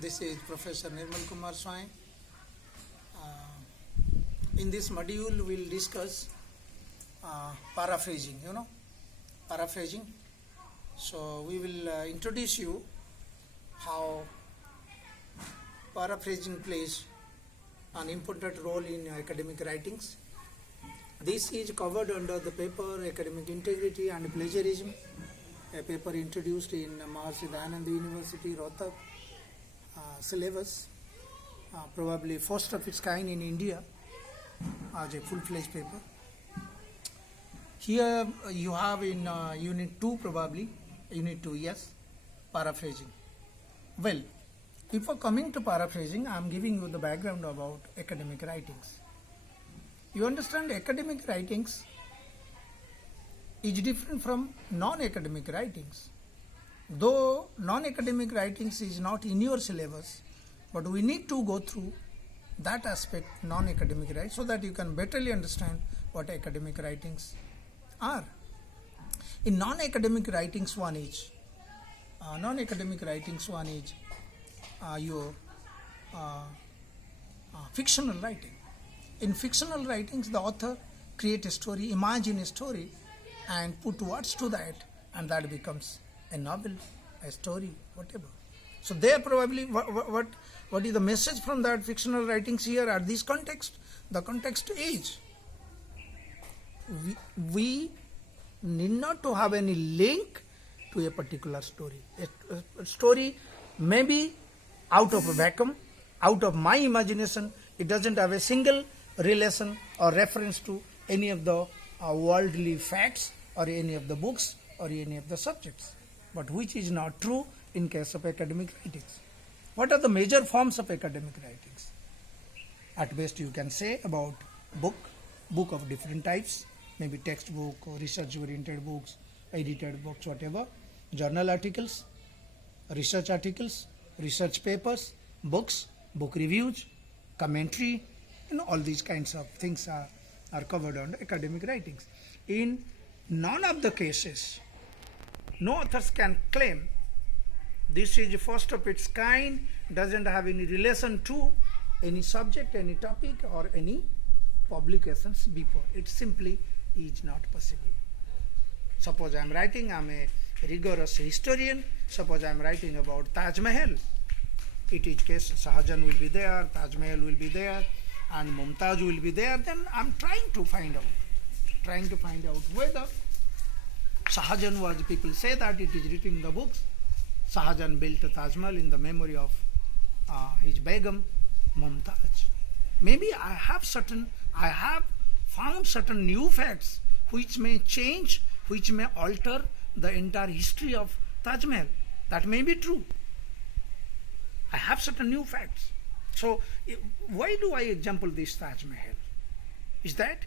This is Professor Nirmal Kumar Swai. In this module, we'll discuss paraphrasing. Paraphrasing. So we will introduce you how paraphrasing plays an important role in academic writings. This is covered under the paper Academic Integrity and Plagiarism, a paper introduced in Mahasi Dayanand University, Rohtak syllabus, probably first of its kind in India as a full-fledged paper. Here you have in Unit 2 probably, Unit 2, yes, paraphrasing. Well, before coming to paraphrasing, I am giving you the background about academic writings. You understand academic writings is different from non-academic writings. Though non-academic writings is not in your syllabus, but we need to go through that aspect, non-academic writings, so that you can betterly understand what academic writings are. In non-academic writings, one is your fictional writing. In fictional writings, the author create a story, imagine a story, and put words to that, and that becomes a novel, a story, whatever. So there probably what is the message from that fictional writings here at this context? The context is we need not to have any link to a particular story. A story may be out of a vacuum, out of my imagination. It doesn't have a single relation or reference to any of the worldly facts or any of the books or any of the subjects, but which is not true in case of academic writings. What are the major forms of academic writings? At best you can say about book of different types, maybe textbook or research-oriented books, edited books, whatever, journal articles, research papers, books, book reviews, commentary, all these kinds of things are covered under academic writings. In none of the cases, no authors can claim this is first of its kind, doesn't have any relation to any subject, any topic, or any publications before. It simply is not possible. Suppose I am writing, I am a rigorous historian, suppose I am writing about Taj Mahal. It is case Shahjahan will be there, Taj Mahal will be there, and Mumtaz will be there. Then I am trying to find out whether Shahjahan was, people say that it is written in the books, Shahjahan built Taj Mahal in the memory of his Begum Mumtaz. Maybe I have found certain new facts which may change, which may alter the entire history of Taj Mahal. That may be true. I have certain new facts. So why do I example this Taj Mahal? Is that,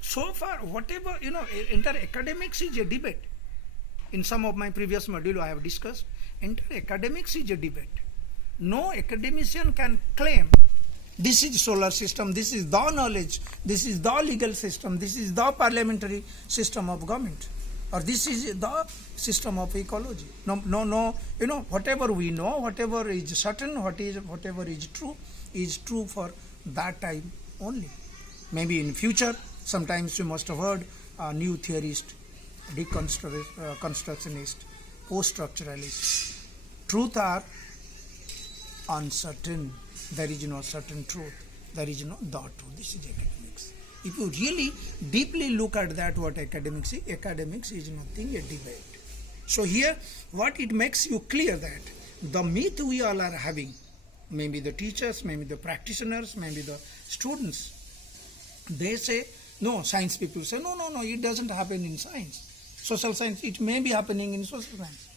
so far whatever, entire academics is a debate. In some of my previous module I have discussed, entire academics is a debate. No academician can claim this is solar system, this is the knowledge, this is the legal system, this is the parliamentary system of government, or this is the system of ecology. No, whatever we know, whatever is certain, whatever is true for that time only. Maybe in future, sometimes you must have heard new theorist, deconstructionist, post-structuralist. Truth are uncertain. There is no certain truth. There is no the truth. This is academics. If you really deeply look at that, what academics is nothing, a debate. So here, what it makes you clear that the myth we all are having, maybe the teachers, maybe the practitioners, maybe the students, they say, no, science people say, no, it doesn't happen in science. Social science, it may be happening in social science.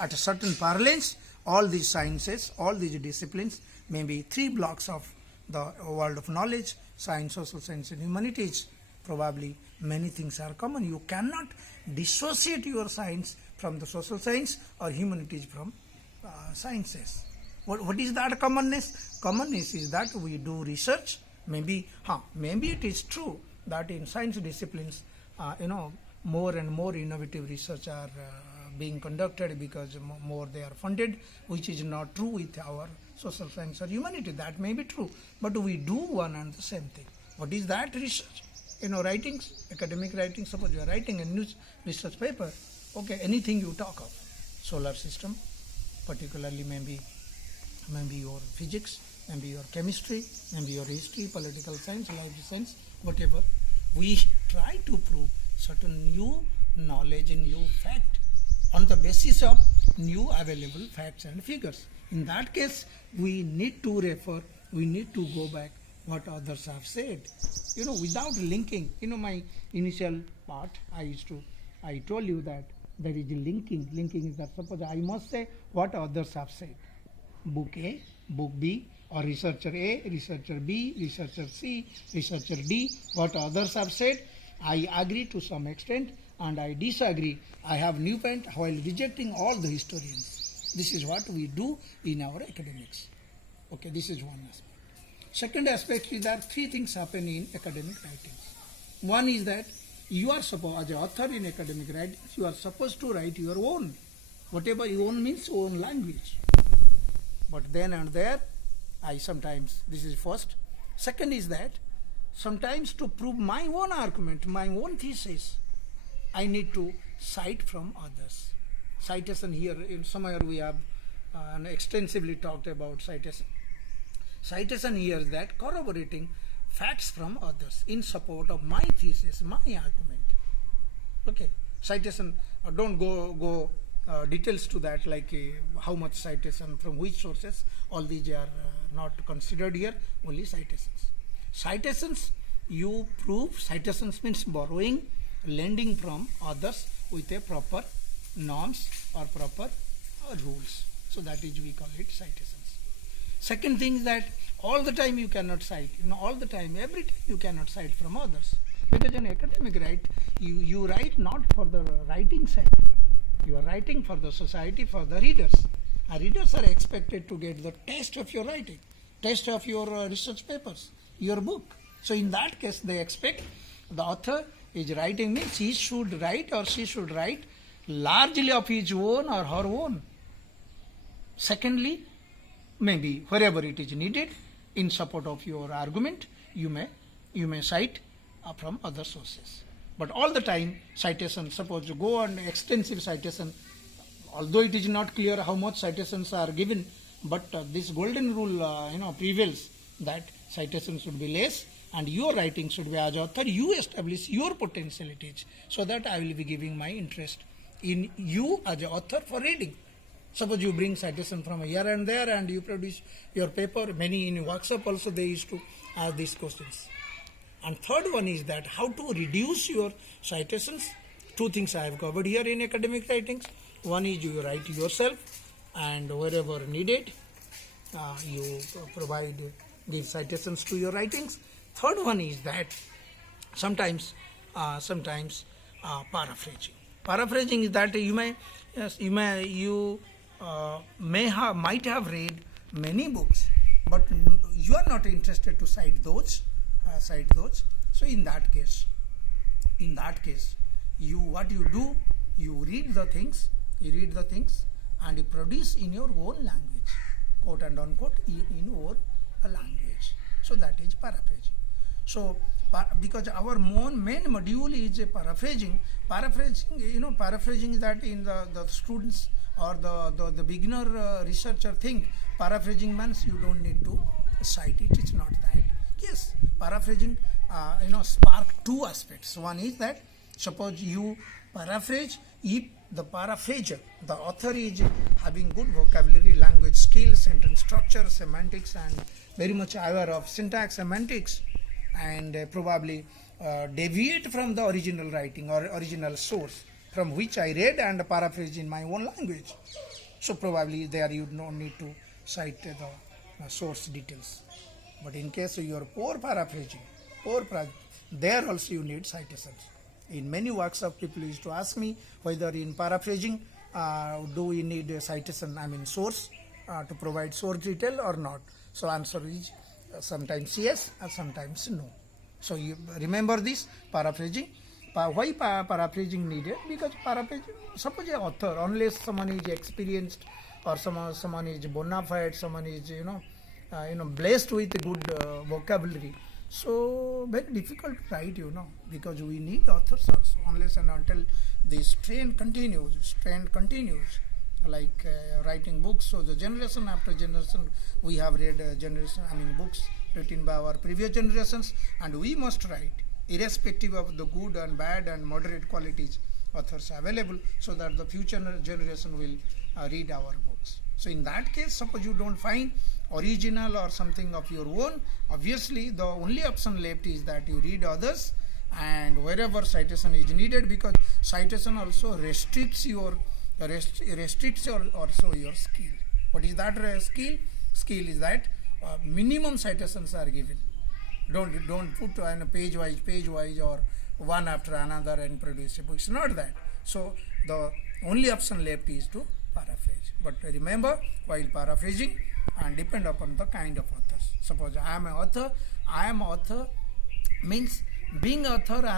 At a certain parlance, all these sciences, all these disciplines, maybe 3 blocks of the world of knowledge, science, social science, and humanities, probably many things are common. You cannot dissociate your science from the social science or humanities from sciences. What is that commonness? Commonness is that we do research. Maybe it is true that in science disciplines, more and more innovative research are being conducted because more they are funded, which is not true with our social science or humanity. That may be true, but we do one and the same thing. What is that research? Writings, academic writing. Suppose you are writing a news research paper, okay, anything you talk of, solar system, particularly maybe your physics, maybe your chemistry, maybe your history, political science, life science, whatever. We try to prove certain new knowledge, new fact on the basis of new available facts and figures. In that case, we need to refer, we need to go back what others have said, without linking. My initial part, I told you that there is a linking. Linking is that suppose I must say what others have said. Book A, book B, or researcher A, researcher B, researcher C, researcher D, what others have said, I agree to some extent and I disagree. I have new point while rejecting all the historians. This is what we do in our academics. Okay, this is one aspect. Second aspect is that three things happen in academic writings. One is that you are supposed, as an author in academic writings, you are supposed to write your own. Whatever your own means, own language. But then and there, this is first. Second is that sometimes to prove my own argument, my own thesis, I need to cite from others. Citation here, somewhere we have extensively talked about citation. Citation here is that corroborating facts from others in support of my thesis, my argument. Okay, citation, don't go details to that, like how much citation from which sources. All these are not considered here, only citations. Citations, you prove, citations means borrowing, lending from others with a proper norms or proper rules. So that is, we call it citations. Second thing is that all the time you cannot cite, all the time, every time you cannot cite from others. Because in academic write, you write not for the writing sake. You are writing for the society, for the readers. Readers are expected to get the taste of your writing, taste of your research papers, your book. So in that case, they expect the author is writing means he should write or she should write largely of his own or her own. Secondly, maybe wherever it is needed in support of your argument, you may cite from other sources. But all the time, citation, suppose you go on extensive citation, although it is not clear how much citations are given, but this golden rule prevails that citation should be less and your writing should be, as author, you establish your potentialities so that I will be giving my interest in you as an author for reading. Suppose you bring citation from here and there and you produce your paper. Many in workshop also they used to ask these questions. And third one is that how to reduce your citations. Two things I have covered here in academic writings. One is you write yourself and wherever needed you give citations to your writings. Third one is that sometimes paraphrasing. Paraphrasing is that you might have read many books, but you are not interested to cite those. So in that case, what you do, you read the things, and you produce in your own language, quote and unquote, in your language. So that is paraphrasing. So because our main module is paraphrasing, paraphrasing is that in the students or the beginner researcher think paraphrasing means you don't need to cite it. It's not that. Yes, paraphrasing spark two aspects. One is that suppose you paraphrase, if the paraphraser, the author is having good vocabulary, language skills, sentence structure, semantics, and very much aware of syntax, semantics, and probably deviate from the original writing or original source from which I read and paraphrase in my own language. So probably there you don't need to cite the source details. But in case you are poor paraphrasing, there also you need citations. In many workshops, people used to ask me whether in paraphrasing do we need a citation, source to provide source detail or not. So answer is sometimes yes and sometimes no. So you remember this, paraphrasing Why paraphrasing needed? Because paraphrasing, suppose an author, unless someone is experienced or someone is bona fide, someone is blessed with good vocabulary, so very difficult to write, because we need authors also, unless and until this trend continues, like writing books. So the generation after generation, we have read books written by our previous generations, and we must write, irrespective of the good and bad and moderate qualities authors available, so that the future generation will read our books. So in that case, suppose you don't find original or something of your own, obviously the only option left is that you read others, and wherever citation is needed, because citation also restricts also your skill. What is that skill? Skill is that minimum citations are given. Don't put on a page wise or one after another and produce a book. It's not that. So the only option left is to paraphrase. But remember, while paraphrasing, and depend upon the kind of authors. Suppose I am author means being author, I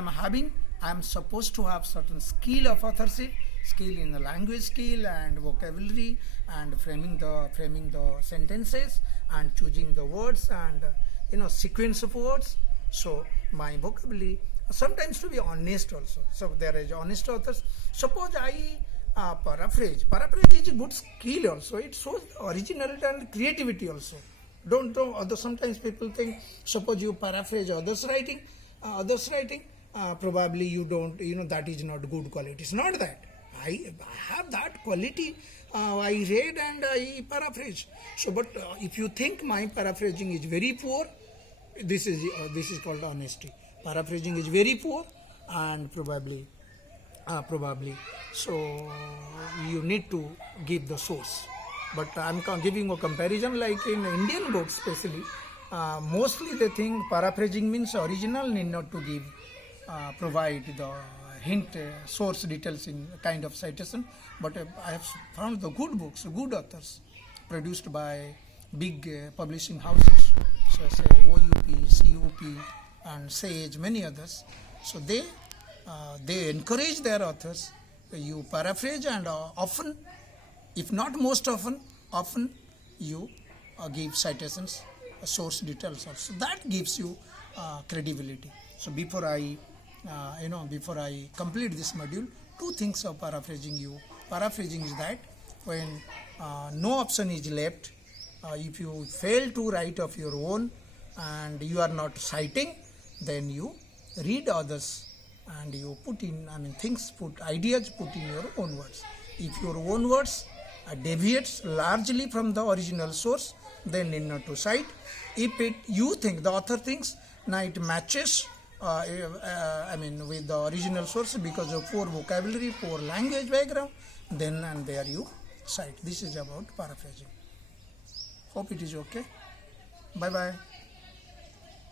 am supposed to have certain skill of authorship, skill in the language skill and vocabulary, and framing the sentences, and choosing the words, and sequence of words. So my vocabulary, sometimes to be honest also. So there is honest authors. Suppose I paraphrase is a good skill also. It shows originality and creativity also. Don't sometimes people think, suppose you paraphrase others writing, probably you don't, that is not good quality. It's not that. I have that quality. I read and I paraphrase. So, but if you think my paraphrasing is very poor, this is called honesty. Paraphrasing is very poor, and probably so you need to give the source. But I'm giving a comparison, like in Indian books especially, mostly they think paraphrasing means original need not to provide the hint, source details in kind of citation. But I have found the good books, good authors produced by big publishing houses, so say OUP, CUP, and Sage, many others. So they encourage their authors. You paraphrase, and often, if not most often you give citations, source details also. That gives you credibility. So before I complete this module, two things of paraphrasing. Paraphrasing is that when no option is left, if you fail to write of your own and you are not citing, then you read others and you put in, ideas put in your own words. If your own words deviates largely from the original source, then need not to cite. If you think, the author thinks, now it matches with the original source because of poor vocabulary, poor language background, then and there you cite. This is about paraphrasing. Hope it is okay. Bye bye.